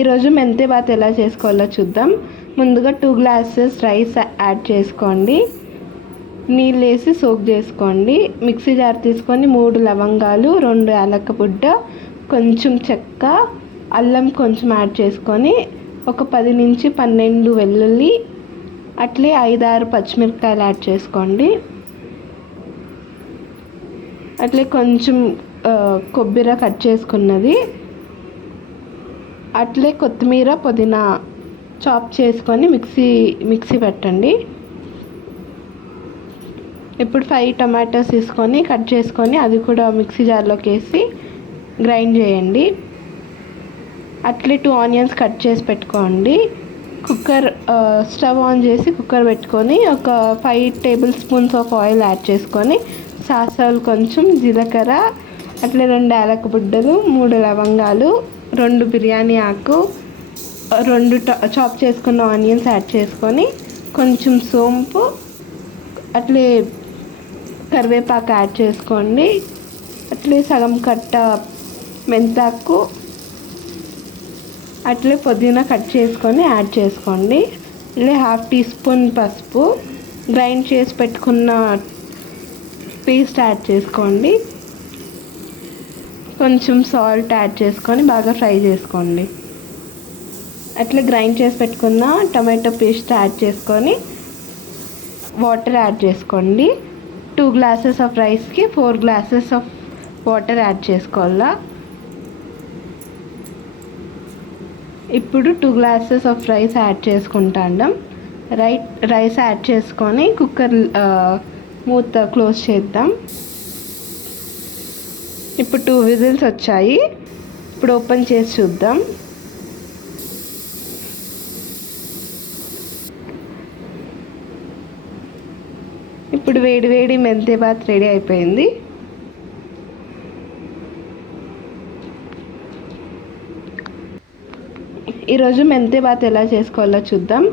ఈరోజు మెంతి బాత్ ఎలా చేసుకోవాలో చూద్దాం. ముందుగా 2 గ్లాసెస్ రైస్ యాడ్ చేసుకోండి. నీళ్ళు వేసి సోక్ చేసుకోండి. మిక్సీ జార్ తీసుకొని 3 లవంగాలు, 2 యాలక్క బుడ్డ, కొంచెం చెక్క, అల్లం కొంచెం యాడ్ చేసుకొని ఒక 10 నుంచి 12 వెల్లుల్లి, అట్లే 5-6 పచ్చిమిరపకాయలు యాడ్ చేసుకోండి. అట్లే కొంచెం కొబ్బరి కట్ చేసుకున్నది, అట్లే కొత్తిమీర, పుదీనా చాప్ చేసుకొని మిక్సీ పెట్టండి. ఇప్పుడు 5 టమాటోస్ తీసుకొని కట్ చేసుకొని అది కూడా మిక్సీ జార్లోకి వేసి గ్రైండ్ చేయండి. అట్లే 2 ఆనియన్స్ కట్ చేసి పెట్టుకోండి. స్టవ్ ఆన్ చేసి కుక్కర్ పెట్టుకొని ఒక 5 table spoons of oil add చేసుకొని సాసలు, కొంచెం జీలకర్ర, అట్లే 2 యాలక బుడ్డలు, 3 లవంగాలు, 2 బిర్యానీ ఆకు, 2 చాప్ చేసుకున్న ఆనియన్స్ యాడ్ చేసుకొని కొంచెం సోంపు, అట్లే కరివేపాకు యాడ్ చేసుకోండి. అట్లే సగం కట్ట మెంతాకు, అట్లే పుదీనా కట్ చేసుకొని యాడ్ చేసుకోండి. అట్లే 1/2 టీ స్పూన్ పసుపు, గ్రైండ్ చేసి పెట్టుకున్న పేస్ట్ యాడ్ చేసుకోండి. కొంచెం సాల్ట్ యాడ్ చేసుకొని బాగా ఫ్రై చేసుకోండి. అట్లా గ్రైండ్ చేసి పెట్టుకున్న టమాటో పేస్ట్ యాడ్ చేసుకొని వాటర్ యాడ్ చేసుకోండి. 2 గ్లాసెస్ ఆఫ్ రైస్కి 4 గ్లాసెస్ ఆఫ్ వాటర్ యాడ్ చేసుకోవాలా. ఇప్పుడు 2 గ్లాసెస్ ఆఫ్ రైస్ యాడ్ చేసుకుంటాం. రైస్ యాడ్ చేసుకొని కుక్కర్ మూత క్లోజ్ చేద్దాం. ఇప్పుడు 2 విజిల్స్ వచ్చాయి. ఇప్పుడు ఓపెన్ చేసి చూద్దాం. ఇప్పుడు వేడి మెంతి బాత్ రెడీ అయిపోయింది. ఈరోజు మెంతి బాత్ ఎలా చేసుకోవాలో చూద్దాం.